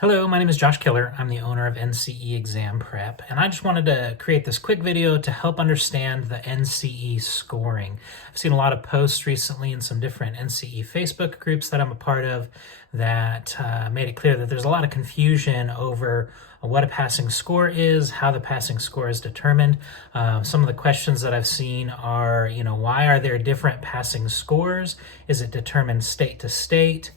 Hello, my name is Josh Killer. I'm the owner of NCE Exam Prep, and I just wanted to create this quick video to help understand the NCE scoring. I've seen a lot of posts recently in some different NCE Facebook groups that I'm a part of that made it clear that there's a lot of confusion over what a passing score is, how the passing score is determined. Some of the questions that I've seen are, why are there different passing scores? Is it determined state to state?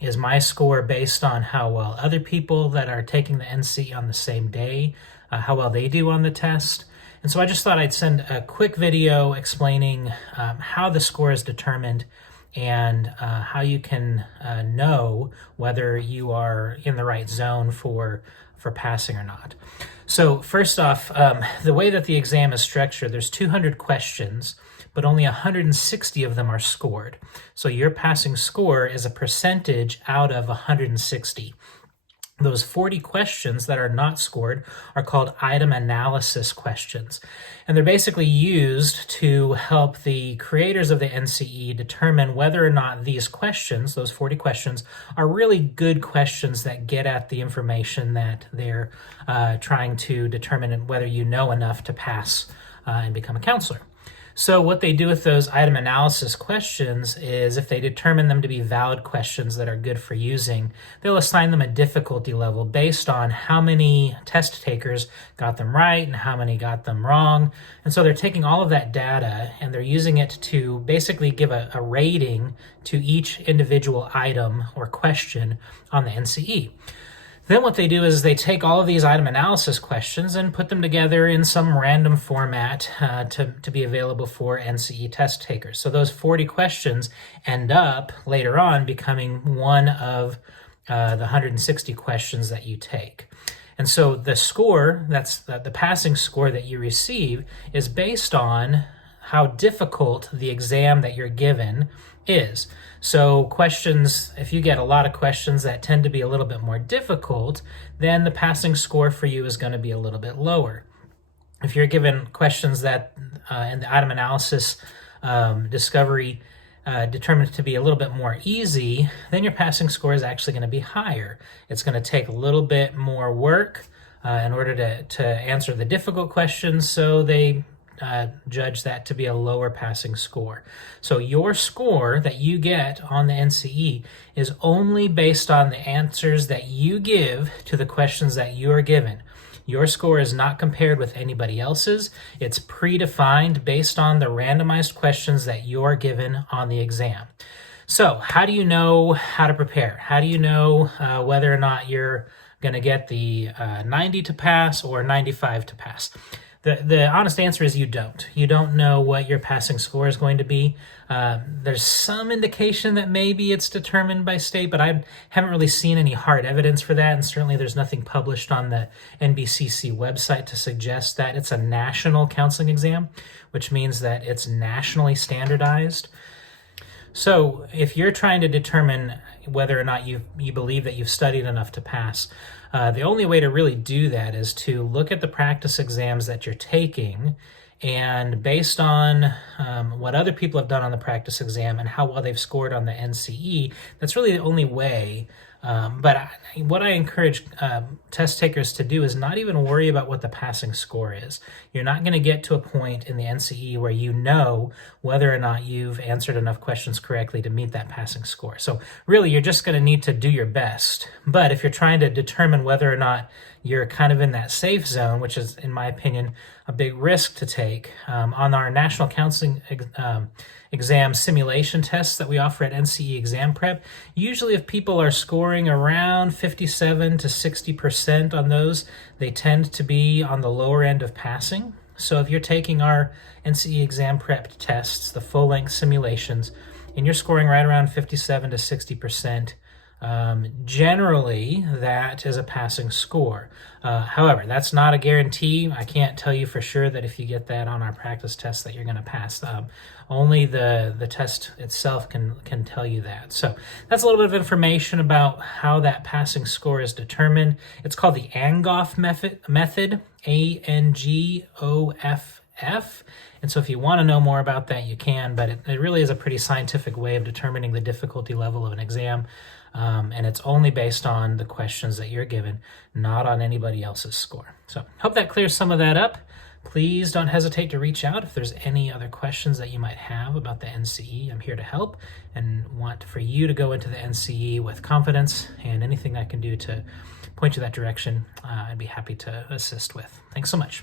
Is my score based on how well other people that are taking the NCE on the same day, how well they do on the test? And so I just thought I'd send a quick video explaining how the score is determined and how you can know whether you are in the right zone for passing or not. So first off, the way that the exam is structured, there's 200 questions, but only 160 of them are scored. So your passing score is a percentage out of 160. Those 40 questions that are not scored are called item analysis questions. And they're basically used to help the creators of the NCE determine whether or not these questions, those 40 questions, are really good questions that get at the information that they're trying to determine whether you know enough to pass and become a counselor. So what they do with those item analysis questions is if they determine them to be valid questions that are good for using, they'll assign them a difficulty level based on how many test takers got them right and how many got them wrong. And so they're taking all of that data and they're using it to basically give a rating to each individual item or question on the NCE. Then what they do is they take all of these item analysis questions and put them together in some random format to be available for NCE test takers. So those 40 questions end up later on becoming one of the 160 questions that you take. And so the score, that's the passing score that you receive, is based on how difficult the exam that you're given is. So questions, if you get a lot of questions that tend to be a little bit more difficult, then the passing score for you is going to be a little bit lower. If you're given questions that in the item analysis discovery determined to be a little bit more easy, then your passing score is actually going to be higher. It's going to take a little bit more work in order to answer the difficult questions, so they judge that to be a lower passing score. So your score that you get on the NCE is only based on the answers that you give to the questions that you are given. Your score is not compared with anybody else's. It's predefined based on the randomized questions that you are given on the exam. So how do you know how to prepare? How do you know whether or not you're going to get the 90 to pass or 95 to pass? The honest answer is you don't. You don't know what your passing score is going to be. There's some indication that maybe it's determined by state, but I haven't really seen any hard evidence for that, and certainly there's nothing published on the NBCC website to suggest that. It's a national counseling exam, which means that it's nationally standardized. So if you're trying to determine whether or not you believe that you've studied enough to pass, the only way to really do that is to look at the practice exams that you're taking, and based on what other people have done on the practice exam and how well they've scored on the NCE, that's really the only way. But what I encourage test takers to do is not even worry about what the passing score is. You're not going to get to a point in the NCE where you know whether or not you've answered enough questions correctly to meet that passing score. So really, you're just going to need to do your best. But if you're trying to determine whether or not you're kind of in that safe zone, which is, in my opinion, a big risk to take, on our national counseling exam simulation tests that we offer at NCE Exam Prep, usually if people are scoring around 57 to 60% on those, they tend to be on the lower end of passing. So if you're taking our NCE Exam Prep tests, the full-length simulations, and you're scoring right around 57 to 60%, generally that is a passing score. However, that's not a guarantee. I can't tell you for sure that if you get that on our practice test that you're going to pass. Only the test itself can tell you that. So that's a little bit of information about how that passing score is determined. It's called the Angoff method, ANGOF F. And so if you want to know more about that, you can, but it really is a pretty scientific way of determining the difficulty level of an exam. And it's only based on the questions that you're given, not on anybody else's score. So hope that clears some of that up. Please don't hesitate to reach out if there's any other questions that you might have about the NCE. I'm here to help and want for you to go into the NCE with confidence, and anything I can do to point you that direction, I'd be happy to assist with. Thanks so much.